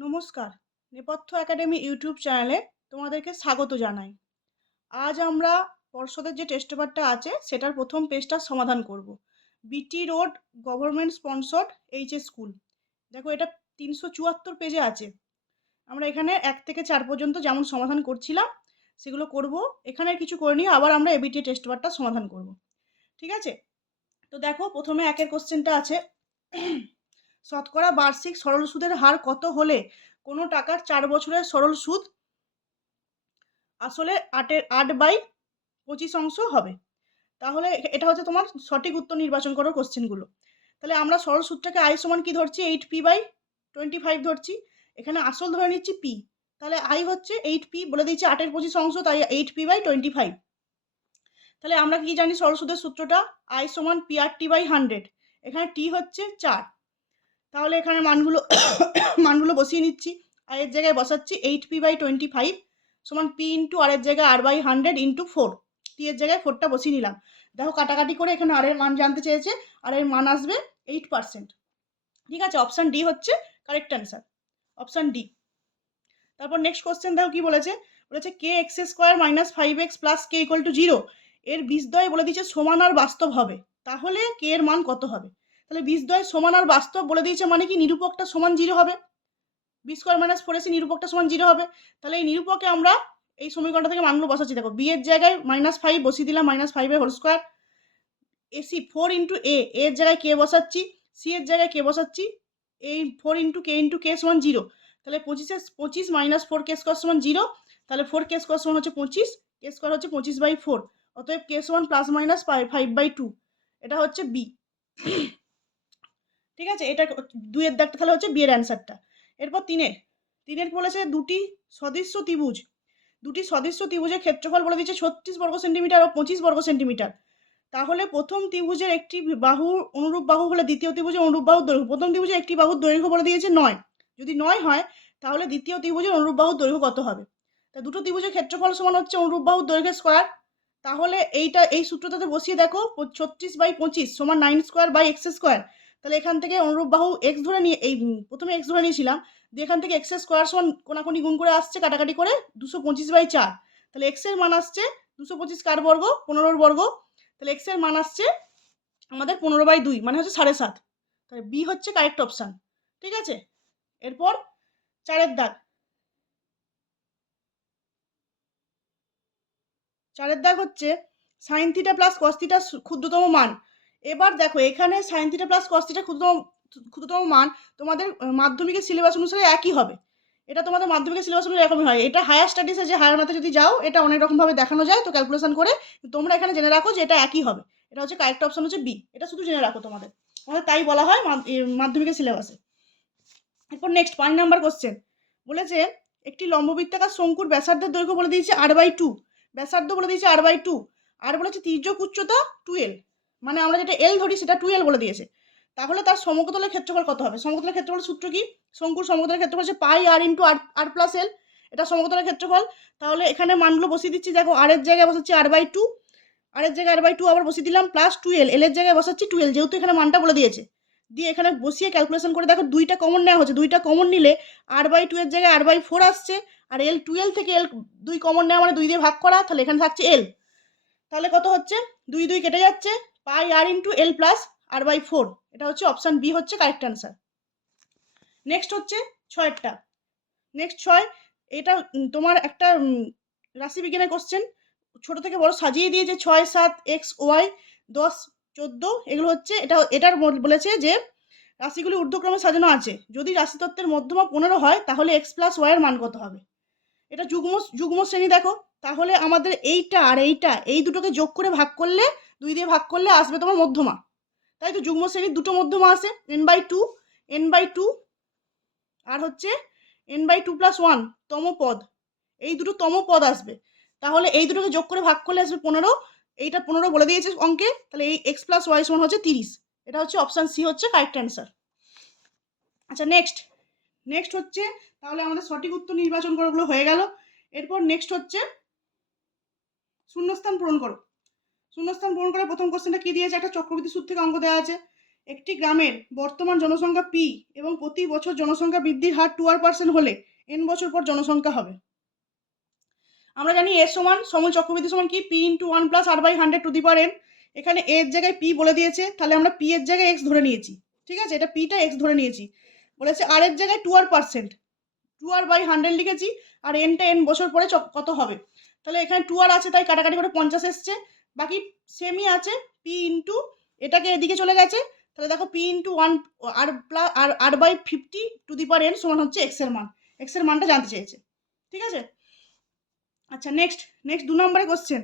নমস্কার। নেপথ্য academy YouTube চ্যানেলে তোমাদেরকে স্বাগত জানাই। আজ আমরা পর্ষদের যে টেস্ট পেপারটা আছে, সেটার প্রথম পেজটার সমাধান করব। B T road government sponsored H S school. দেখো, এটা তিনশো চুয়াত্তর পেজে আছে। আমরা এখানে এক থেকে চার পর্যন্ত যেমন সমাধান করছিলাম, সেগুলো করব। এখানে কিছু করে নিয়ে আবার আমরা এবিটি টেস্ট পেপারটা সমাধান করব। ঠিক আছে? তো দেখো, প্রথমে একের কোশ্চেনটা আছে। শতকরা বার্ষিক সরল সুদের হার কত হলে কোনো টাকার চার বছরের সরল সুদ আসলে আটের আট বাই পঁচিশ অংশ হবে? তাহলে এটা হচ্ছে তোমার সঠিক উত্তর নির্বাচন করো কোশ্চেনগুলো তাহলে আমরা সরল সুদটাকে আই সমান কি ধরছি? Eight P by twenty five ধরছি। এখানে আসল ধরে নিচ্ছি পি তাহলে আই হচ্ছে এইট পি বলে দিচ্ছি আটের পঁচিশ অংশ, তাই eight P by twenty five তাহলে আমরা কি জানি সরল সুদের সূত্রটা? আই সমান P R T by hundred এখানে টি হচ্ছে চার। তাহলে এখানে মানগুলো মানগুলো বসিয়ে নিচ্ছি। আর এর জায়গায় বসাচ্ছি eight P by twenty five সমান পি ইন্টু আর এর জায়গায় R by hundred into four T এর জায়গায় ফোরটা বসিয়ে নিলাম। দেখো কাটাকাটি করে এখানে আর এর মান জানতে চেয়েছে আর এর মান আসবে এইট পার্সেন্ট ঠিক আছে অপশান ডি হচ্ছে কারেক্ট অ্যান্সার অপশান ডি তারপর নেক্সট কোশ্চেন দেখো কি বলেছে? বলেছে K X square minus five X plus K equal to zero এর বিষদয় বলে দিচ্ছে সমান আর বাস্তব হবে। তাহলে কে এর মান কত হবে? তাহলে বীজদ্বয় সমান আর বাস্তব বলে দিয়েছে মানে কি নিরূপকটা সমান জিরো হবে? বি স্কোয়ার মাইনাস ফোর এসে নিরূপকটা সমান জিরো হবে। তাহলে এই নিরূপকে আমরা এই সমীকরণটা থেকে মানগুলো বসাচ্ছি। দেখো বি এর জায়গায় মাইনাস ফাইভ বসিয়ে দিলাম মাইনাস ফাইভের whole square A C four into A এর জায়গায় কে বসাচ্ছি? সি এর জায়গায় কে বসাচ্ছি? এই four into K into K সমান জিরো। তাহলে পঁচিশে, পঁচিশ মাইনাস ফোর কে স্কোয়ার সমান জিরো। তাহলে ফোর কে স্কোয়ার সমান হচ্ছে পঁচিশ কে স্কোয়ার হচ্ছে পঁচিশ বাই ফোর অতএব কে সমান plus minus five by two এটা হচ্ছে বি ঠিক আছে? এটা দুইয়ের দাগটা তাহলে হচ্ছে বিয়ের অ্যান্সারটা এরপর তিনের। তিনের বলেছে? দুটি সদৃশ্য ত্রিভুজ। দুটি সদৃশ্য ত্রিভুজের ক্ষেত্রফল বলে দিচ্ছে ছত্রিশ বর্গ সেন্টিমিটার ও পঁচিশ বর্গ সেন্টিমিটার তাহলে প্রথম ত্রিভুজের একটি বাহু অনুরূপ বাহু হলে দ্বিতীয় ত্রিভুজের অনুরূপ বাহুর দৈর্ঘ্য। প্রথম ত্রিভুজের একটি বাহুর দৈর্ঘ্য বলে দিয়েছে নয়। যদি নয় হয়, তাহলে দ্বিতীয় ত্রিভুজের অনুরূপ বাহুর দৈর্ঘ্য কত হবে? তা দুটো ত্রিভুজের ক্ষেত্রফল সমান হচ্ছে অনুরূপ বাহুর দৈর্ঘ্য স্কোয়ার তাহলে এইটা, এই সূত্রটাতে বসিয়ে দেখো, ছত্রিশ বাই পঁচিশ সমান nine square by X square তাহলে এখান থেকে অনুরূপ বাহু এক্স ধরে নিয়ে, এই প্রথমে এক্স ধরে নিয়েছিলাম, দিয়ে এখান থেকে এক্সের স্কোয়ার সমান কোনাকুনি গুণ করে আসছে কাটাকাটি করে দুশো পঁচিশ বাই চার। তাহলে এক্সের মান আসছে দুশো পঁচিশ কার বর্গ? পনেরোর বর্গ। তাহলে এক্সের মান আসছে আমাদের পনেরো বাই দুই মানে হচ্ছে সাড়ে সাত। তাহলে বি হচ্ছে কারেক্ট অপশান ঠিক আছে? এরপর চারের দাগ। চারের দাগ হচ্ছে sine theta plus cos theta ক্ষুদ্রতম মান। এবার দেখো, এখানে sine theta plus cos theta ক্ষুদ্রতম ক্ষুদ্রতম মান তোমাদের মাধ্যমিকের সিলেবাস অনুসারে একই হবে। এটা তোমাদের মাধ্যমিকের সিলেবাস অনুসারে এরকমই হয়। এটা হায়ার স্টাডিজে যে হায়ার মাথা যদি যাও, এটা অনেক রকমভাবে দেখানো যায়। তো ক্যালকুলেশন করে তোমরা এখানে জেনে রাখো যে এটা একই হবে। এটা হচ্ছে কারেক্ট অপশন হচ্ছে বি এটা শুধু জেনে রাখো তোমাদের। তোমাদের তাই বলা হয় মাধ্যমিকের সিলেবাসে এরপর নেক্সট পাঁচ নাম্বার কোশ্চেন বলেছে, একটি লম্ববৃত্তাকার শঙ্কুর ব্যাসার্ধের দৈর্ঘ্য বলে দিয়েছে আর বাই টু ব্যাসার্ধ বলে দিয়েছে আর বাই টু আর বলেছে তির্যক উচ্চতা টুয়েলভ মানে আমরা যেটা এল ধরি সেটা টুয়েলভ বলে দিয়েছে। তাহলে তার সমকতলের ক্ষেত্রফল কত হবে? সমকতলের ক্ষেত্রফল সূত্র কি? শঙ্কুর সমকতলের ক্ষেত্রফল হচ্ছে পাই আর ইন্টু আর আর প্লাস এল এটা সমকতলের ক্ষেত্রফল। তাহলে এখানে মানগুলো বসিয়ে দিচ্ছি। দেখো আর এর জায়গায় বসাচ্ছি আর বাই টু আর এর জায়গায় আর বাই টু আবার বসিয়ে দিলাম প্লাস টুয়েলভ এল এর জায়গায় বসাচ্ছি টুয়েলভ যেহেতু এখানে মানটা বলে দিয়েছে। দিয়ে এখানে বসিয়ে ক্যালকুলেশন করে দেখো, দুইটা কমন নেওয়া হচ্ছে দুইটা কমন নিলে আর বাই টু এর জায়গায় আর বাই ফোর আসছে। আর এল টুয়েলভ থেকে এল দুই কমন নেওয়া মানে দুই দিয়ে ভাগ করা, তাহলে এখানে থাকছে এল তাহলে কত হচ্ছে? দুই দুই কেটে যাচ্ছে। Pi R into L plus R by four এটা হচ্ছে অপশান বি হচ্ছে কারেক্ট অ্যান্সার নেক্সট হচ্ছে ছয়েরটা নেক্সট ছয়, এটা তোমার একটা রাশিবিজ্ঞানের কোশ্চেন ছোট থেকে বড় সাজিয়ে দিয়েছে ছয়, সাত এক্স ওয়াই দশ, চোদ্দ, এগুলো হচ্ছে, এটা, এটার বলেছে যে রাশিগুলি ঊর্ধ্বক্রমে সাজানো আছে। যদি রাশিতত্ত্বের মধ্যমা পনেরো হয়, তাহলে এক্স প্লাস ওয়াইয়ের মান কত হবে? এটা যুগ্ম যুগ্ম শ্রেণি দেখো। তাহলে আমাদের এইটা আর এইটা, এই দুটোকে যোগ করে ভাগ করলে, দুই দিয়ে ভাগ করলে আসবে তোমার মধ্যমা। তাই তো যুগ্ম শ্রেণির দুটো মধ্যমা আছে N by two N by two আর হচ্ছে N by two plus one তম পদ এই দুটো তম পদ আসবে। তাহলে এই দুটোকে যোগ করে ভাগ করলে আসবে পনেরো। এইটা পনেরো বলে দিয়েছে অঙ্কে, তাহলে এই এক্স প্লাস ওয়াই সমান হচ্ছে তিরিশ। এটা হচ্ছে অপশান সি হচ্ছে কারেক্ট অ্যান্সার আচ্ছা নেক্সট নেক্সট হচ্ছে তাহলে আমাদের সঠিক উত্তর নির্বাচন করাগুলো হয়ে গেল। এরপর নেক্সট হচ্ছে শূন্যস্থান পূরণ করো। শূন্যস্থান পূরণ করে প্রথম কোশ্চেনটা কি দিয়েছে? একটা চক্রবৃদ্ধি সূত্র থেকে অঙ্ক দেওয়া আছে। একটি গ্রামের বর্তমান জনসংখ্যা পি এবং প্রতি বছর জনসংখ্যা বৃদ্ধির হার টু আর পার্সেন্ট হলে এন বছর পর জনসংখ্যা হবে। আমরা জানি এর সমান, সমল চক্রবৃদ্ধি সমান কি? P into one plus R by hundred to the power N এখানে এর জায়গায় পি বলে দিয়েছে। তাহলে আমরা পি এর জায়গায় এক্স ধরে নিয়েছি। ঠিক আছে? এটা পিটা এক্স ধরে নিয়েছি। বলেছে আর এর জায়গায় two R percent two R by hundred লিখেছি, আর এনটা এন বছর পরে কত হবে? তাহলে এখানে টু আর আছে, তাই কাটাকাটি করে পঞ্চাশ এসছে। বাকি সেমই আছে পি ইন্টু এটাকে এদিকে চলে গেছে। তাহলে দেখো P into one R plus R R by fifty to the power N সমান হচ্ছে এক্সের মান। এক্সের মানটা জানতে চেয়েছে। ঠিক আছে? আচ্ছা নেক্সট নেক্সট দু নম্বরে question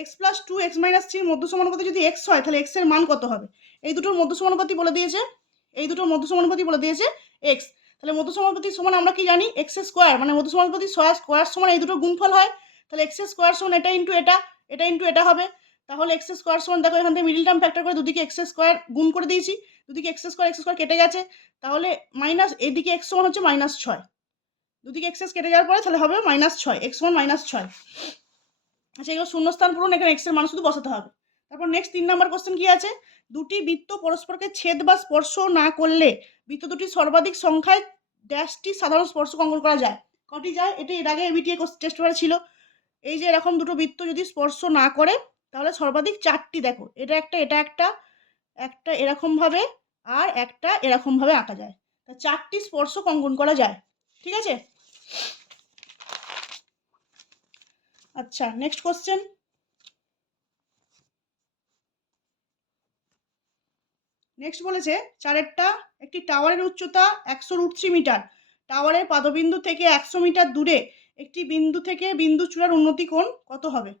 X plus two X minus থ্রির মধ্য সমানুপাতি যদি এক্স হয়, তাহলে এক্সের মান কত হবে? এই দুটোর মধ্য সমানুপাতি বলে দিয়েছে, এই দুটোর মধ্য সমানুপাতি বলে দিয়েছে এক্স তাহলে মধ্য সমানুপাতি সমান আমরা কি জানি? এক্স স্কোয়ার মানে মধ্য সমানুপাতি ছয় স্কোয়ার সমান এই দুটো গুণফল হয়। তাহলে এক্স স্কোয়ার সমান এটা ইন্টু এটা এটা ইন্টু এটা হবে। তাহলে এক্স স্কোয়ার সমান দেখো এখান থেকে মিডিল টার্ম ফ্যাক্টর করে দুদিকে এক্স স্কোয়ার গুণ করে দিয়েছি। দুদিকে এক্স স্কোয়ার এক্স স্কোয়ার কেটে গেছে। তাহলে মাইনাস এদিকে এক্স সমান হচ্ছে মাইনাস ছয়। দুদিকে এক্স কেটে যাওয়ার পরে তাহলে হবে মাইনাস ছয় এক্স ওয়ান মাইনাস ছয়। আচ্ছা এগুলো শূন্যস্থান পূরণ, এখানে এক্সের মান শুধু বসাতে হবে। তারপর নেক্সট তিন নাম্বার কোশ্চেন কি আছে? দুটি বৃত্ত পরস্পরকে ছেদ বা স্পর্শ না করলে বৃত্ত দুটি সর্বাধিক সংখ্যায় ড্যাশটি সাধারণ স্পর্শ অঙ্কন করা যায়। কটি যায়? এটি এর আগে এবিটিএ টেস্ট পেপারে ছিল। এই যে এরকম দুটো বৃত্ত যদি স্পর্শ না করে, তাহলে সর্বাধিক চারটি দেখো। এটা একটা এটা একটা একটা এরকম ভাবে আর একটা এরকম ভাবে আঁকা যায়। তা চারটি স্পর্শ অঙ্কন করা যায়। ঠিক আছে? আচ্ছা নেক্সট কোশ্চেন নেক্সট বলেছে, চারেরটা, একটি টাওয়ারের উচ্চতা একশো রুট থ্রি মিটার টাওয়ারের পাদবিন্দু থেকে একশো মিটার দূরে, একটি বিন্দু থেকে বিন্দু চূড়ার উন্নতি কোণ কত হবে?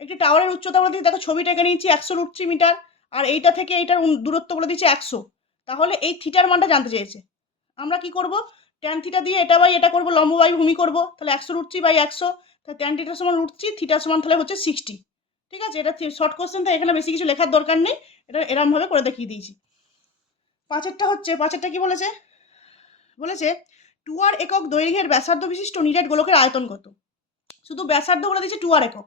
একটি টাওয়ারের উচ্চতা বলে দিয়েছে দেখো ছবিটা এঁকে নিয়েছি, একশো রুট থ্রি মিটার আর এইটা থেকে এইটার দূরত্ব বলে দিচ্ছে একশো। তাহলে এই থিটার মানটা জানতে চেয়েছে। আমরা কি করব? ট্যান থিটা দিয়ে এটা বাই এটা করব, লম্ব বাই ভূমি করব, তাহলে একশো রুট থ্রি বাই একশো, তাহলে ট্যান থিটার সমান রুট থ্রি থিটার সমান তাহলে হচ্ছে সিক্সটি ঠিক আছে? এটা শর্ট কোশ্চেন তাই এখানে বেশি কিছু লেখার দরকার নেই। এটা এরম ভাবে করে দেখিয়ে দিয়েছি। পাঁচেরটা হচ্ছে, পাঁচেরটা কি বলেছে? বলেছে টু আর একক দৈর্ঘ্যের ব্যাসার্ধ বিশিষ্ট নিরেট গোলকের আয়তন কত? শুধু ব্যাসার্ধ বলে দিয়েছে টু আর একক।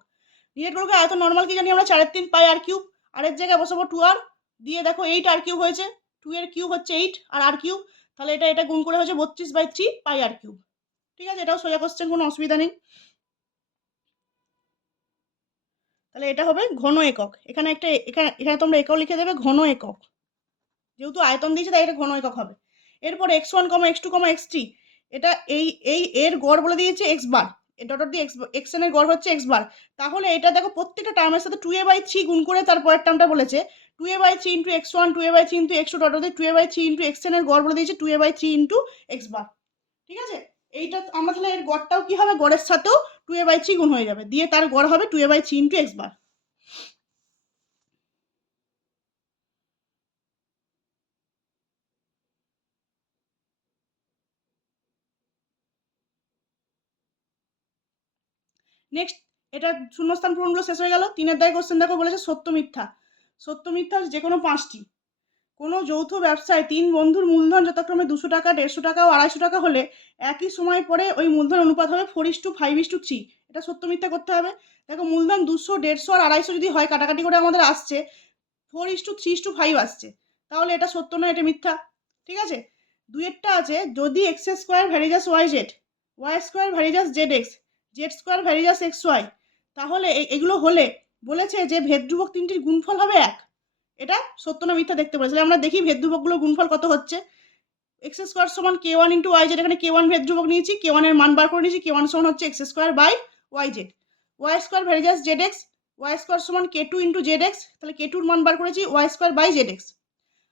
নিরেট গোলকের আয়তন নর্মাল কি জানি আমরা চারের তিন পাই আর কিউব আর জায়গায় বসাবো টু আর দিয়ে দেখো এইট আর কিউব হয়েছে টু এর কিউব হচ্ছে এইট আর আর কিউব তাহলে এটা এটা গুণ করে হচ্ছে বত্রিশ by three pi R cube ঠিক আছে? এটাও সোজা কোশ্চেন কোনো অসুবিধা নেই। তাহলে এটা হবে ঘন একক। এখানে একটা এখানে এখানে তোমরা একক লিখে দেবে ঘন একক। যেহেতু আয়তন দিয়েছে, তাই এটা ঘন একক হবে। এরপর X one comma X two comma X three এটা এই এই এর গড় বলে দিয়েছে এক্স বার ডট দিয়ে এক্স এক্সের গড় হচ্ছে এক্স বার তাহলে এটা দেখো প্রত্যেকটা টার্মের সাথে টু এ বাই থ্রি গুণ করে তারপরের টার্মটা বলেছে। Two A by three into X one two A by three into X two dot দিয়ে two A by three into এক্সের গড় বলে দিয়েছে two A by three into X bar ঠিক আছে? এইটা আমরা তাহলে এর গড়টাও কি হবে? গড়ের সাথেও টু এ বাই থ্রি গুণ হয়ে যাবে। দিয়ে তার গড় হবে two A by three into X bar next এটা শূন্যস্থান পূরণগুলো শেষ হয়ে গেল। তিনের দায় কোশ্চেন দেখো, বলেছে সত্য মিথ্যা। সত্য মিথ্যা যে কোনো পাঁচটি। কোনো যৌথ ব্যবসায় তিন বন্ধুর মূলধন যথাক্রমে দুশো টাকা, দেড়শো টাকা ও আড়াইশো টাকা হলে একই সময় পরে ওই মূলধন অনুপাত হবে four is to five is to three এটা সত্য মিথ্যা করতে হবে। দেখো, মূলধন দুশো, দেড়শো আর আড়াইশো যদি হয়, কাটাকাটি করে আমাদের আসছে four is to three is to five আসছে। তাহলে এটা সত্য নয়, এটা মিথ্যা। ঠিক আছে? দুইয়েরটা আছে, যদি X square varies as Y Z Y square varies as Z X Z square varies as X Y তাহলে এগুলো হলে বলেছে যে ভেদ তিনটির গুণফল হবে এক। এটা সত্য না মিথ্যা দেখতে তাহলে আমরা দেখি ভেদ ধ্রুবকগুলোর গুণফল কত হচ্ছে। এক্স স্কোয়ার সমান K one into Y Z এখানে কে ওয়ান ভেদ ধ্রুবক নিয়েছি কে ওয়ানের মান বার করে নিয়েছি কে ওয়ান সমান হচ্ছে X square by Y Z Y square varies as Z X Y square সমান K two into Z X তাহলে কে টুর মান বার করেছি Y square by Z X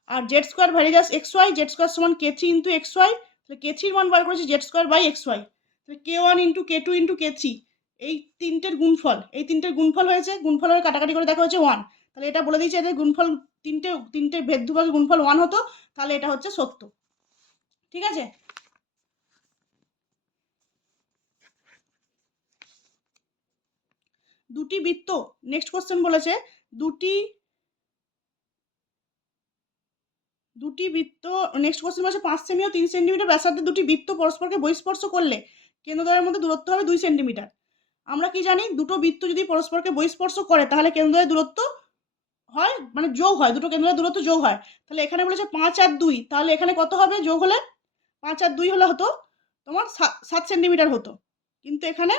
R Z square varies as X Y Z square সমান K three into X Y তাহলে কে থ্রির মান বার করেছি Z square by X Y তাহলে K one into K two into K three এই তিনটের গুণফল, এই তিনটের গুণফল হয়েছে, গুণফলের কাটাকাটি করে দেখা হচ্ছে ওয়ান তাহলে এটা বলে দিয়েছে, এদের গুণফল তিনটে তিনটে ভেদ ধ্রুবকের গুণফল ওয়ান হতো, তাহলে এটা হচ্ছে সত্য। ঠিক আছে? দুটি বৃত্ত নেক্সট কোশ্চেন বলেছে, দুটি দুটি বৃত্ত নেক্সট কোশ্চেন বলেছে, পাঁচ সেমি ও তিন সেন্টিমিটার ব্যাসার্ধের দুটি বৃত্ত পরস্পরকে বহিস্পর্শ করলে কেন্দ্রদ্বয়ের মধ্যে দূরত্ব হবে দুই সেন্টিমিটার। আমরা কি জানি, দুটো বৃত্ত যদি পরস্পরকে বহিস্পর্শ করে, তাহলে কেন্দ্রদ্বয়ের দূরত্ব হয়? মানে যোগ হয়, দুটো কেন্দ্রের দূরত্ব যোগ হয়। তাহলে এখানে বলেছে পাঁচ আর দুই, তাহলে এখানে কত হবে যোগ হলে? পাঁচ আর দুই হলে হতো তোমার সাত সেন্টিমিটার হতো। কিন্তু এখানে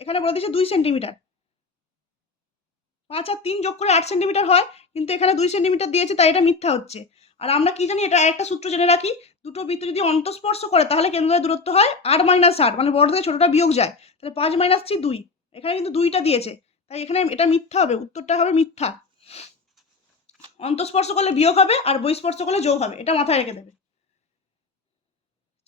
এখানে বলে দিয়েছে দুই সেন্টিমিটার। পাঁচ আর তিন যোগ করে আট সেন্টিমিটার হয়, কিন্তু এখানে দুই সেন্টিমিটার দিয়েছে, তাই এটা মিথ্যা হচ্ছে। আর আমরা কি জানি, এটা একটা সূত্র জেনে রাখি, দুটো বৃত্ত যদি অন্তঃস্পর্শ করে, তাহলে কেন্দ্রের দূরত্ব হয় আট মাইনাস আট মানে বড় থেকে ছোটটা বিয়োগ যায়। তাহলে পাঁচ মাইনাস থ্রি দুই, এখানে কিন্তু দুইটা দিয়েছে। তাই এখানে এটা মিথ্যা হবে, উত্তরটা হবে মিথ্যা। অন্তঃস্পর্শ করলে বিয়োগ হবে আর বহিস্পর্শ করলে যোগ হবে। এটা মাথায় রেখে দেবে।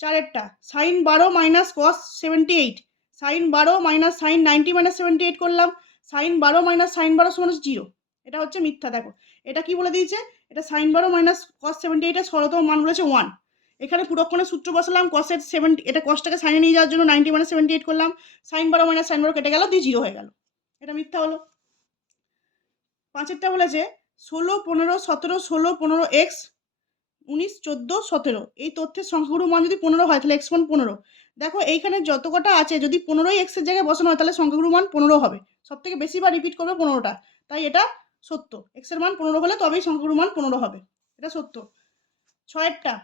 চারেরটা। সাইন বারো minus cos seventy eight sine বারো minus sine ninety minus seventy eight করলাম। সাইন বারো মাইনাস সাইন বারো সমান জিরো এটা হচ্ছে মিথ্যা, দেখো। এটা কি বলে দিয়েছে? এটা সাইন বারো মাইনাস কস সেভেন্টি এইটের সরতম মান বলেছে ওয়ান এখানে পুরক্ষণের সূত্র বসালাম কসের সেভেন্টি এটা কসটাকে সাইনে নিয়ে যাওয়ার জন্য নাইনটি মাইনাস সেভেন্টি এইট করলাম। সাইন বারো মাইনাস সাইন বারো কেটে গেল, দিয়ে জিরো হয়ে গেল। এটা মিথ্যা হলো। পাঁচেরটা বলেছে ষোলো, পনেরো, সতেরো, ষোলো, পনেরো এক্স উনিশ, চোদ্দ, সতেরো। এই তথ্যের সংখ্যাগুলোর মান যদি পনেরো হয়, তাহলে এক্স মান পনেরো। দেখো, এইখানে যত কটা আছে, যদি পনেরোই এক্সের জায়গায় বসানো হয়, তাহলে সংখ্যাগুলোর মান পনেরো হবে। সব থেকে বেশি বার রিপিট করবে পনেরোটা। তাই এটা সত্য। এক্সের মান পনেরো হলে তবেই সংখ্যাগুলোর মান পনেরো হবে। এটা সত্য। ছয়েরটা।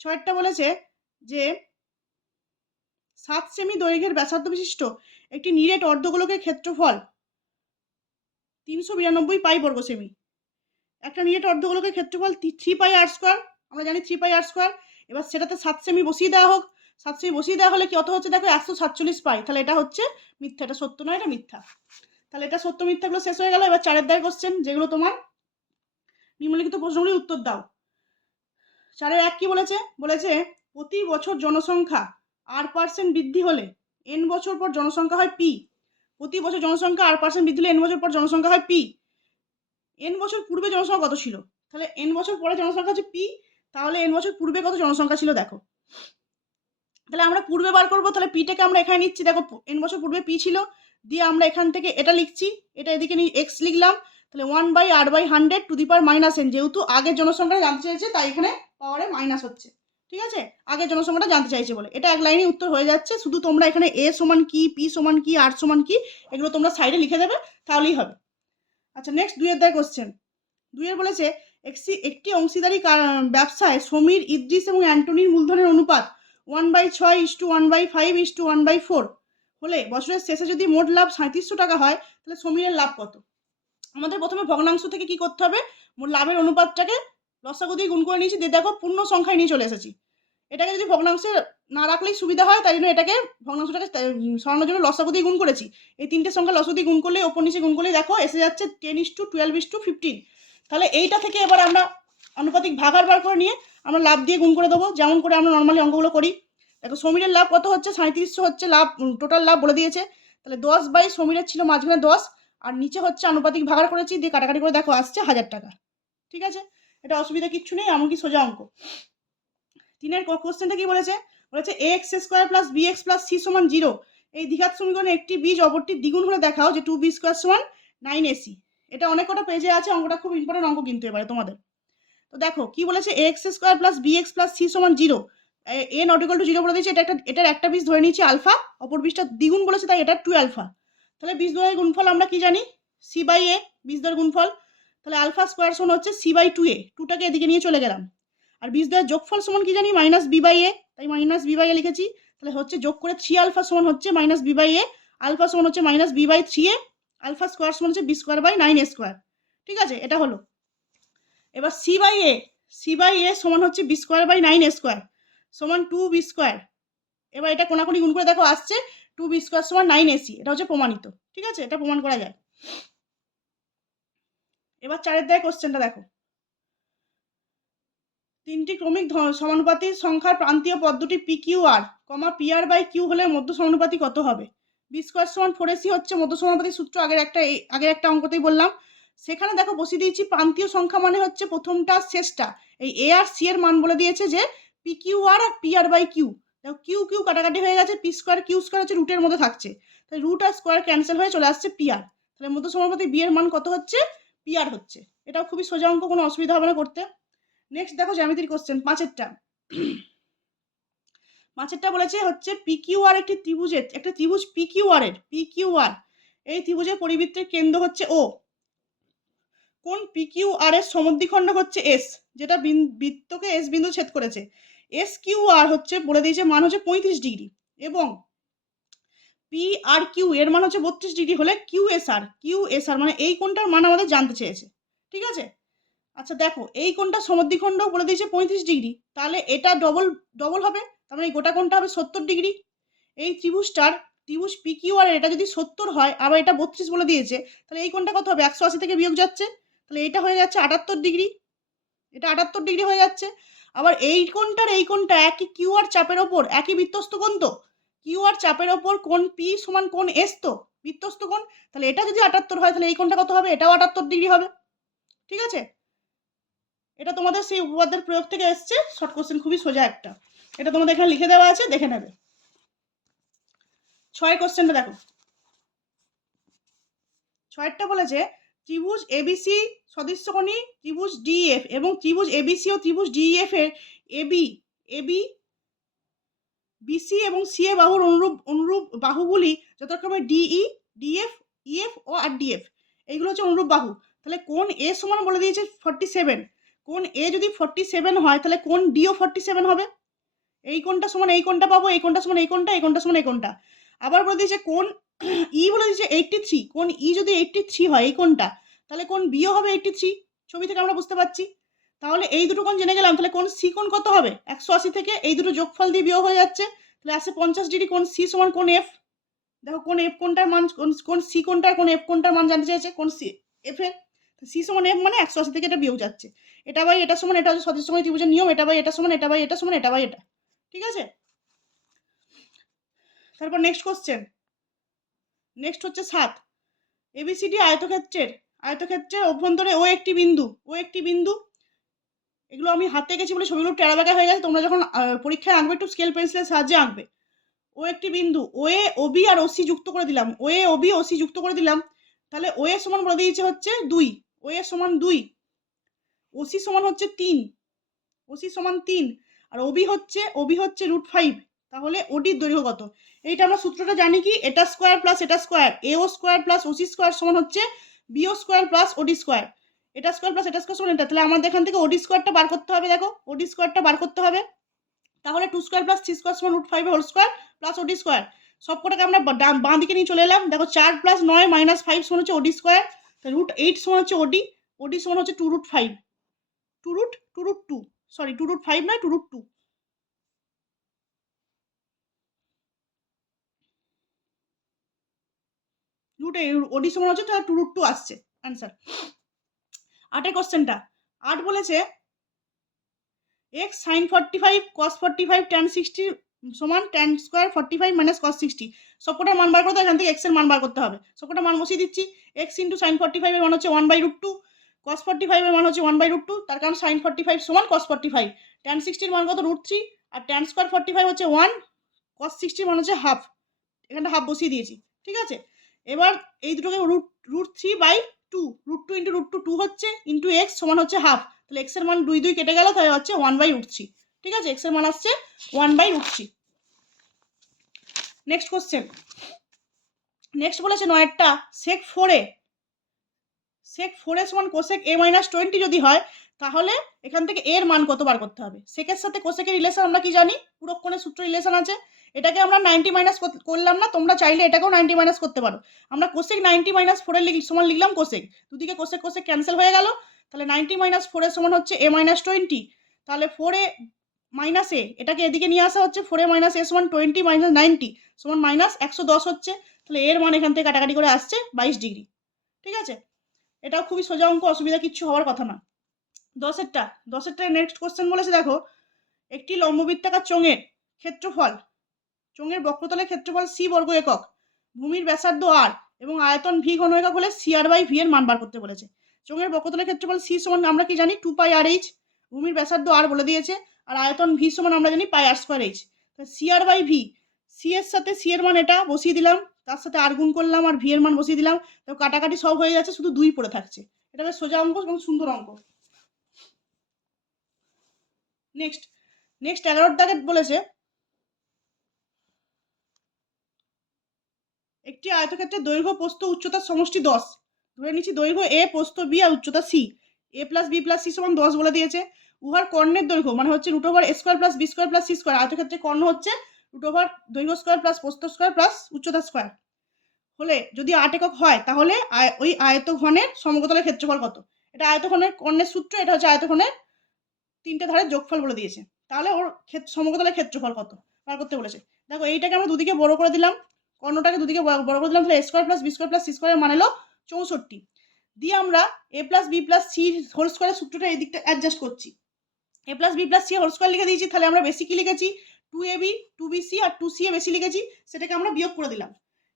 ছয়েরটা বলেছে যে সাত সেমি দৈর্ঘ্যের ব্যাসার্ধ বিশিষ্ট একটি নিরেট অর্ধগোলকের ক্ষেত্রফল তিনশো বিরানব্বই পাই বর্গ সেমি। একটা নিরেট অর্ধগোলকের ক্ষেত্রফল থ্রি পাই আর স্কোয়ার আমরা জানি থ্রি পাই আর স্কোয়ার এবার সেটাতে সাত সেমি বসিয়ে দেওয়া হোক। সাত সেমি বসিয়ে দেওয়া হলে কত হচ্ছে? দেখো একশো সাতচল্লিশ পাই, তাহলে এটা হচ্ছে মিথ্যা, এটা সত্য নয়, এটা মিথ্যা। তাহলে এটা সত্য মিথ্যাগুলো শেষ হয়ে গেল, এবার চারের দায় কোশ্চেন যেগুলো তোমার নিম্নলিখিত প্রশ্নগুলির উত্তর দাও। চারের এক কি বলেছে? বলেছে, প্রতি বছর জনসংখ্যা আর পার্সেন্ট বৃদ্ধি হলে এন বছর পর জনসংখ্যা হয় পি প্রতি বছর জনসংখ্যা আর পার্সেন্ট বৃদ্ধি হলে এন বছর পর জনসংখ্যা হয় পি এন বছর পূর্বে জনসংখ্যা কত ছিল? তাহলে এন বছর পরে জনসংখ্যা হচ্ছে পি তাহলে এন বছর পূর্বে কত জনসংখ্যা ছিল দেখো। তাহলে আমরা পূর্বে বার করব, তাহলে পিটাকে আমরা এখানে নিচ্ছি। দেখো এন বছর পূর্বে পি ছিল, দিয়ে আমরা এখান থেকে এটা লিখছি, এটা এদিকে এক্স লিখলাম, তাহলে one by R by hundred to the power minus N যেহেতু আগের জনসংখ্যাটা জানতে চাইছে তাই এখানে পাওয়ারে মাইনাস হচ্ছে। ঠিক আছে? আগে জনসংখ্যাটা জানতে চাইছে বলে। এটা এক লাইনে উত্তর হয়ে যাচ্ছে। শুধু তোমরা এখানে এ সমান কি, পি সমান কি, আর সমান কি, এগুলো তোমরা সাইডে লিখে দেবে, তাহলেই হবে। আচ্ছা নেক্সট দুইয়ের দায় কোশ্চেন দুইয়ের বলেছে একটি একটি অংশীদারি ব্যবসায় সমীর, ইদ্রিস এবং অ্যান্টনির মূলধনের অনুপাত ওয়ান বাই ছয় is to one by five is to one by four হলে বছরের শেষে যদি মোট লাভ সাঁত্রিশশো টাকা হয়, তাহলে সমীরের লাভ কত? আমাদের প্রথমে ভগ্নাংশ থেকে কি করতে হবে? মোট লাভের অনুপাতটাকে লসাগু দিয়ে গুণ করে নিয়েছি। দিয়ে দেখো, পূর্ণ সংখ্যায় নিয়ে চলে এসেছি। এটাকে যদি ভগ্নাংশে না রাখলেই সুবিধা হয়, তাই জন্য এটাকে ভগ্নাংশটাকে সরানোর জন্য লসাগু দিয়ে গুণ করেছি। এই তিনটে সংখ্যা লসাগু দিয়ে গুণ করলে ওপর নিচে গুণ করলে দেখো, এসে যাচ্ছে ten is to twelve is to fifteen তাহলে এইটা থেকে এবার আমরা আনুপাতিক ভাগার বার করে নিয়ে আমরা লাভ দিয়ে গুণ করে দেবো। যেমন করে আমরা নর্মালি অঙ্কগুলো করি। দেখো, সমীরের লাভ কত হচ্ছে? সাঁত্রিশশো হচ্ছে লাভ টোটাল লাভ বলে দিয়েছে। তাহলে দশ বাই সমীরের ছিল মাঝখানে দশ, আর নিচে হচ্ছে আনুপাতিক ভাগার করেছি। দিয়ে কাটাকাটি করে দেখো, আসছে হাজার টাকা। ঠিক আছে? এটা অসুবিধা কিচ্ছু নেই, এমনকি সোজা অঙ্ক। তিনের কোশ্চেনটা কি বলেছে? বলেছে A X square plus B X plus C সমান জিরো এই দ্বিঘাত সমীকরণে একটি বীজ অপরটি দ্বিগুণ হলে দেখাও যে টু বি স্কোয়ার সমান নাইন এসি এটা অনেক কটা পেজে আছে, অঙ্কটা খুব ইম্পর্টেন্ট অঙ্ক কিন্তু এবারে তোমাদের। তো দেখো, কি বলেছে? A X square plus B X plus C সমান zero A not equal to zero বলে দিয়েছে, এটা একটা, এটার একটা বীজ ধরে নিয়েছি আলফা অপর বীজটা দ্বিগুণ বলেছে, তাই এটা টু আলফা তাহলে বীজ দ্বয়ের গুণফল আমরা কি জানি? সি বাই এ বীজ দ্বয়ের গুণফল। তাহলে আলফা স্কোয়ার সমান হচ্ছে সি বাই টু এ টুটাকে এদিকে নিয়ে চলে গেলাম। আর বীজ দ্বয়ের যোগফল সমান কি জানি? মাইনাস বি বাই এ তাই মাইনাস বি বাই এ লিখেছি। তাহলে হচ্ছে যোগ করে থ্রি আলফা সমান হচ্ছে minus B by A alpha সমান হচ্ছে minus B by three A alpha square সমান হচ্ছে B square by nine A square ঠিক আছে? এটা হলো। এবার C by A C by A সমান হচ্ছে B square by nine A square সমান টু বি স্কোয়ার এবার এটা কোনাকুনি গুণ করে দেখো, আসছে টু বি স্কোয়ার সমান নাইন এসি এটা হচ্ছে প্রমাণিত। ঠিক আছে? এটা প্রমাণ করা যায়। এবার চারের দায় কোশ্চেনটা দেখো। তিনটি ক্রমিক ধ- সমানুপাতি সংখ্যার প্রান্তীয় পদ্মটি P Q R comma P R by Q হলে মধ্য সমানুপাতি কত হবে? বি স্কোয়ার সমান ফোর এসি হচ্ছে মধ্য সমানুপাতি সূত্র আগের একটা আগের একটা অঙ্কতেই বললাম। সেখানে দেখো বসিয়ে দিয়েছি প্রান্তীয় সংখ্যা মানে হচ্ছে প্রথমটা, শেষটা। এই এ আর সি এর মান বলে দিয়েছে যে পি কিউ আর আর পি আর বাই কিউ দেখো কিউ কিউ কাটাকাটি হয়ে গেছে পি স্কোয়ার কিউ স্কোয়ার হচ্ছে রুটের মধ্যে থাকছে। তাই রুট আর স্কোয়ার ক্যান্সেল হয়ে চলে আসছে পি আর তাহলে মধ্য সমানুপাতি বি এর মান কত হচ্ছে? পি আর হচ্ছে। এটাও খুবই সোজা অঙ্ক, কোনো অসুবিধা হবে না করতে। নেক্সট দেখো জ্যামিতির কোশ্চেন পাঁচেরটা। পাঁচেরটা বলেছে হচ্ছে পি কিউ আর একটি ত্রিভুজের, একটা ত্রিভুজ পি কিউ আর এর পি কিউ আর এই ত্রিভুজের পরিবৃত্তের কেন্দ্র হচ্ছে ও কোন পিকিউ আর এর সমদ্বিখণ্ড হচ্ছে এস যেটা বৃত্তকে এস বিন্দু ছেদ করেছে। এস কিউ আর হচ্ছে, বলে দিয়েছে মান হচ্ছে পঁয়ত্রিশ ডিগ্রি এবং পি আর কিউ এর মান হচ্ছে বত্রিশ ডিগ্রি হলে Q S R Q S R মানে এই কোনটার মান আমাদের জানতে চেয়েছে। ঠিক আছে? আচ্ছা দেখো, এই কোনটা সমদ্বিখণ্ড বলে দিয়েছে পঁয়ত্রিশ ডিগ্রি। তাহলে এটা ডবল ডবল হবে? তার মানে গোটা কোনটা হবে সত্তর ডিগ্রি। এই ত্রিভুজটার ত্রিভুজ পি কিউ আর এটা যদি সত্তর হয়, আবার এটা বত্রিশ বলে দিয়েছে, তাহলে এই কোনটা কত হবে? একশো আশি থেকে বিয়োগ যাচ্ছে। তাহলে এটা হয়ে যাচ্ছে আটাত্তর ডিগ্রি। এটা আটাত্তর ডিগ্রি হয়ে যাচ্ছে। আবার এই কোনটার এই কোনটা একই কিউ আর চাপের ওপর, একই বৃত্তস্ত কোণ তো? কিউ আর চাপের ওপর কোন পি সমান কোন এস তো? বৃত্তস্ত কোণ? তাহলে এটা যদি আটাত্তর হয়, তাহলে এই কোনটা কত হবে? এটাও আটাত্তর ডিগ্রি হবে। ঠিক আছে? এটা তোমাদের সেই উপপাদ্যের প্রয়োগ থেকে এসছে। শর্ট কোশ্চেন খুবই সোজা একটা। এটা তোমাদের এখানে লিখে দেওয়া আছে, দেখে নেবে। ছয় কোশ্চেনটা দেখো। ছয়েরটা বলেছে, ত্রিভুজ এবিসি সদৃশ্যকোণী ত্রিভুজ ডিএফ এবং ত্রিভুজ এবিসি ও ত্রিভুজ ডিএফ এর এবি এবি বিসি এবং সিএ বাহুর অনুরূপ অনুরূপ বাহুগুলি যথাক্রমে ডিই ডিএফ ইএফ ও আর ডিএফ এইগুলো হচ্ছে অনুরূপ বাহু। তাহলে কোন এ সমান বলে দিয়েছে? ফর্টি সেভেন কোন এ যদি ফর্টি সেভেন হয়, তাহলে কোন ডিও ফর্টি সেভেন হবে? এই কোনটা সমান এই কোনটা পাবো, এই কোনটা সমান এই কোনটা এই কোনটা সমান এই কোনটা আবার বলে দিয়েছে কোন ই বলে দিয়েছে এইটটি থ্রি কোন ই যদি এইটটি থ্রি হয়, এই কোনটা তাহলে কোন বিও হবে এইটটি থ্রি ছবি থেকে আমরা বুঝতে পারছি। তাহলে এই দুটো কোন জেনে গেলাম, তাহলে কোন সি কোণ কত হবে? একশো আশি থেকে এই দুটো যোগফল দিয়ে বিয়োগ হয়ে যাচ্ছে। তাহলে আসে পঞ্চাশ ডিগ্রি, কোন সি সমান কোন এফ দেখো কোন এফ কোনটার মান, কোন- কোন সি কোনটার কোন এফ কোনটার মান জানতে চাইছে? কোন সি এফ এর? সি সমান এফ মানে একশো আশি থেকে এটা বিয়োগ যাচ্ছে। এটা বাই এটা সমান, এটা হচ্ছে সময় ত্রিভুজের নিয়ম, এটা বাই এটা সমান, এটা বাই এটা সমান, এটা বাই এটা। ঠিক আছে? তারপর নেক্সট কোশ্চেন নেক্সট হচ্ছে সাত। এবিসিডি আয়তক্ষেত্রের আয়তক্ষেত্রের অভ্যন্তরে ও একটি বিন্দু, ও একটি বিন্দু। এগুলো আমি হাতে গেছি বলে ছবিগুলো টেরা বেঁকা হয়ে গেছে, তোমরা যখন পরীক্ষায় আঁকবে, একটু স্কেল পেন্সিলের সাহায্যে আঁকবে। ও একটি বিন্দু, ও এ ওবি আর ওসি যুক্ত করে দিলাম। ও এ ওবি ওসি যুক্ত করে দিলাম। তাহলে ও এ সমান বলে দিয়েছে হচ্ছে দুই। ও এ সমান দুই। ওসি সমান হচ্ছে তিন। ওসি সমান তিন। আর ওবি হচ্ছে ওবি হচ্ছে রুট ফাইভ তাহলে ওডির দৈর্ঘ্য কত? এইটা আমরা সূত্রটা জানি কি? এটা স্কোয়ার প্লাস এটা square A O square plus OC square সমান হচ্ছে BO square plus OD square এটা স্কোয়ার প্লাস এটা স্কোয়ার সমান এটা। তাহলে আমাদের এখান থেকে ওডি স্কোয়ারটা বার করতে হবে, দেখো। ওডি স্কোয়ারটা বার করতে হবে। তাহলে two square plus three square সমান root five whole square plus OD square সব কটাকে আমরা বা- বাঁ দিকে নিয়ে চলে এলাম। দেখো চার প্লাস নয় মাইনাস ফাইভ সমান হচ্ছে ওডি স্কোয়ার রুট এইট সমান হচ্ছে ওডি ওডি সমান হচ্ছে two root five two root two root two sorry two root five নয়, two root two. Root OD সমান হচ্ছে টু রুট টু আসছে অ্যান্সার আটের কোশ্চেনটা, আট বলেছে X sine forty five cos forty five tan sixty সমান tan square forty five minus cos sixty সবকটার মান বার করতে এখান থেকে এক্সের মান বার করতে হবে। সবকটা মান বসিয়ে দিচ্ছি এক্স ইন্টু সাইন ফর্টি ফাইভের মান হচ্ছে one by root two cos forty ফাইভের মান হচ্ছে ওয়ান বাই রুট টু তার কারণ সাইন ফর্টি ফাইভ সমান কস ফর্টি ফাইভ ট্যান সিক্সটির মান কত? রুট থ্রি আর ট্যান স্কোয়ার ফর্টি ফাইভ হচ্ছে ওয়ান কস সিক্সটির মান হচ্ছে হাফ এখানটা হাফ বসিয়ে দিয়েছি, ঠিক আছে? এবার এই দুটোকে root root three by two root two into root two two হচ্ছে ইন্টু এক্স সমান হচ্ছে হাফ তাহলে এক্সের মান দুই দুই কেটে গেল, তাহলে হচ্ছে ওয়ান বাই রুট থ্রি ঠিক আছে? এক্সের মান আসছে one by root three next question next বলেছে নয়েরটা সেক ফোরে সেক ফোরে সমান কোসেক এ মাইনাস টোয়েন্টি যদি হয়, তাহলে এখান থেকে এর মান কত বার করতে হবে? সেকের সাথে কোসেকের রিলেশন আমরা কি জানি? পুরক্ষণের সূত্র রিলেশন আছে। এটাকে আমরা নাইনটি মাইনাস করলাম না, তোমরা চাইলে এটাকেও নাইনটি মাইনাস করতে পারো। আমরা কোসেক নাইনটি মাইনাস ফোরের সমান লিখলাম কোসেক দুদিকে কোসেক কোসেক ক্যান্সেল হয়ে গেল। তাহলে নাইনটি মাইনাস ফোরের সমান হচ্ছে এ মাইনাস টোয়েন্টি তাহলে ফোরে মাইনাস এ এটাকে এদিকে নিয়ে আসা হচ্ছে ফোরে মাইনাস এ সমান টোয়েন্টি মাইনাস নাইনটি সমান মাইনাস একশো দশ হচ্ছে। তাহলে এর মান এখান থেকে কাটাকাটি করে আসছে বাইশ ডিগ্রি। ঠিক আছে? এটাও খুবই সোজা অঙ্ক, অসুবিধা কিচ্ছু হওয়ার কথা না। দশেরটা দশেরটা নেক্সট কোশ্চেন বলেছে, দেখো, একটি লম্ববৃত্তাকার চোঙের ক্ষেত্রফল, চোঙের বক্রতলের ক্ষেত্রফল সি বর্গ একক, ভূমির ব্যাসার্ধ আর এবং আয়তন ভি ঘন একক হলে সি আর বাই ভি এর মান বার করতে বলেছে। চোঙের বক্রতলের ক্ষেত্রফল সি সমান, আমরা কি জানি টু পাই আর এইচ ভূমির ব্যাসার্ধ আর বলে দিয়েছে, আর আয়তন ভি সমান আমরা জানি pi R square H C R by V C এর সাথে সি এর মান এটা বসিয়ে দিলাম তার সাথে আর গুণ করলাম, আর ভি এর মান বসিয়ে দিলাম। তো কাটাকাটি সব হয়ে যাচ্ছে শুধু দুই পড়ে থাকছে। এটা বেশ সোজা অঙ্ক এবং সুন্দর অঙ্ক। নেক্সট নেক্সট এগারোর দাগে বলেছে, একটি একটি আয়তক্ষেত্রের দৈর্ঘ্য, প্রস্থ উচ্চতার সমষ্টি দশ। ধরে নিচ্ছি দৈর্ঘ্য এ প্রস্থ বি আর উচ্চতা C A plus B plus C সমান দশ বলে দিয়েছে। উহার কর্ণের দৈর্ঘ্য মানে হচ্ছে root over square plus B square plus C square আয়তক্ষেত্রে কর্ণ হচ্ছে রুট ওভার দৈর্ঘ্য স্কোয়ার প্লাস প্রস্থ স্কোয়ার প্লাস উচ্চতা স্কোয়ার হলে যদি আট একক হয়, তাহলে ওই আয়তঘনের সমগ্রতলের ক্ষেত্রফল কত? এটা আয়তঘনের কর্ণের সূত্র, এটা হচ্ছে আয়তঘনের তিনটে ধারের যোগফল বলে দিয়েছে। তাহলে ওর ক্ষেত্র সমগ্রতলের ক্ষেত্রফল কত? বার করতে বলেছে। দেখো, এইটাকে আমরা দুদিকে বড় করে দিলাম, কর্ণটাকে দুদিকে বড় বড় করে দিলাম, তাহলে square plus B square plus C স্কোয়ারের মানে হলো চৌষট্টি। দিয়ে আমরা A plus B plus C whole স্কোয়ারের সূত্রটা এই দিকটা অ্যাডজাস্ট করছি। A plus B plus C whole square লিখে দিয়েছি, তাহলে আমরা বেশি কি লিখেছি? Two A B two B C R two C A বেশি লিখেছি, সেটাকে আমরা বিয়োগ করে দিলাম।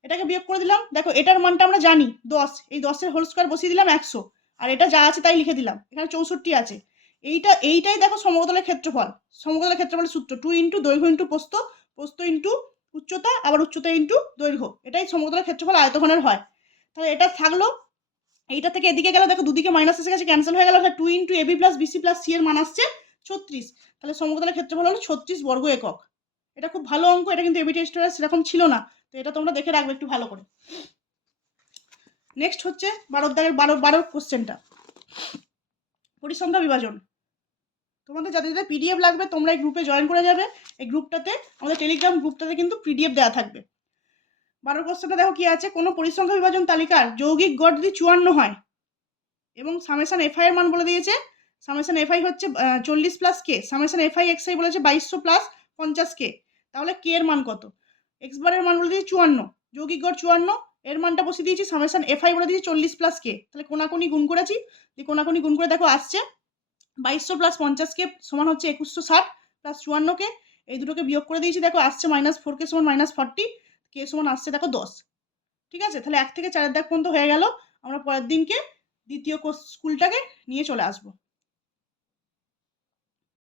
এটাকে বিয়োগ করে দিলাম। দেখো, এটার মানটা আমরা জানি, দশ। এই দশের হোল স্কোয়ার বসিয়ে দিলাম একশো। আর এটা যা আছে তাই লিখে দিলাম। এখানে চৌষট্টি আছে। এইটা, এইটাই দেখো সমতলের ক্ষেত্রফল। সমতলের ক্ষেত্রফলের সূত্র টু ইন্টু দৈর্ঘ্য ইন্টু প্রস্থ প্রস্থ ইন্টু উচ্চতা, আবার উচ্চতা ইন্টু দৈর্ঘ্য। এটাই সমতলের ক্ষেত্রফল আয়তঘনের হয়। তাহলে এটা থাকল, এইটা থেকে এদিকে গেলে দেখো দুদিকে মাইনাস এসে গেছে ক্যান্সেল হয়ে গেল। Two into AB plus BC plus C এর মান আসছে। ছত্রিশ। তাহলে সমতলের ক্ষেত্রফল হলো ছত্রিশ বর্গ একক। এটা খুব ভালো অঙ্ক, এটা কিন্তু এবি টেস্টের সেরকম ছিল না। তো এটা তোমরা দেখে রাখবে একটু ভালো করে। নেক্সট হচ্ছে বারোর দাগের বারো বারোর কোশ্চেনটা পরিসংখ্যা বিভাজন। তোমাদের যাদের যাদের পিডিএফ লাগবে, তোমরা এই গ্রুপে জয়েন করে যাবে। এই গ্রুপটাতে আমাদের টেলিগ্রাম গ্রুপটাতে কিন্তু পিডিএফ দেওয়া থাকবে। বারোর কোশ্চেনটা দেখো কি আছে? কোনো পরিসংখ্যা বিভাজন তালিকার যৌগিক গড় যদি চুয়ান্ন হয়, এবং সামেশন এফআই এর মান বলে দিয়েছে সামেশন এফআই হচ্ছে চল্লিশ plus K summation FI XI বলেছে বাইশশো প্লাস পঞ্চাশ কে তাহলে কে এর মান কত? এক্স বারের মান বলে দিয়েছে চুয়ান্ন। যৌগিক গড় চুয়ান্ন, এর মানটা বসিয়ে দিয়েছি সামেশন এফআই বলে দিয়েছি চল্লিশ প্লাস কে তাহলে কোনাকুনি গুণ করেছি, দিয়ে কোনাকুনি গুণ করে দেখো আসছে। বাইশশো প্লাস পঞ্চাশ কে সমান হচ্ছে একুশশো ষাট প্লাস চুয়ান্ন কে এই দুটোকে বিয়োগ করে দিয়েছি, দেখো আসছে মাইনাস ফোর কে সমান মাইনাস ফর্টি কে সমান আসছে দেখো দশ। ঠিক আছে? তাহলে এক থেকে চারের দাগ পর্যন্ত হয়ে গেল। আমরা পরের দিনকে দ্বিতীয় স্কুলটাকে নিয়ে চলে আসব।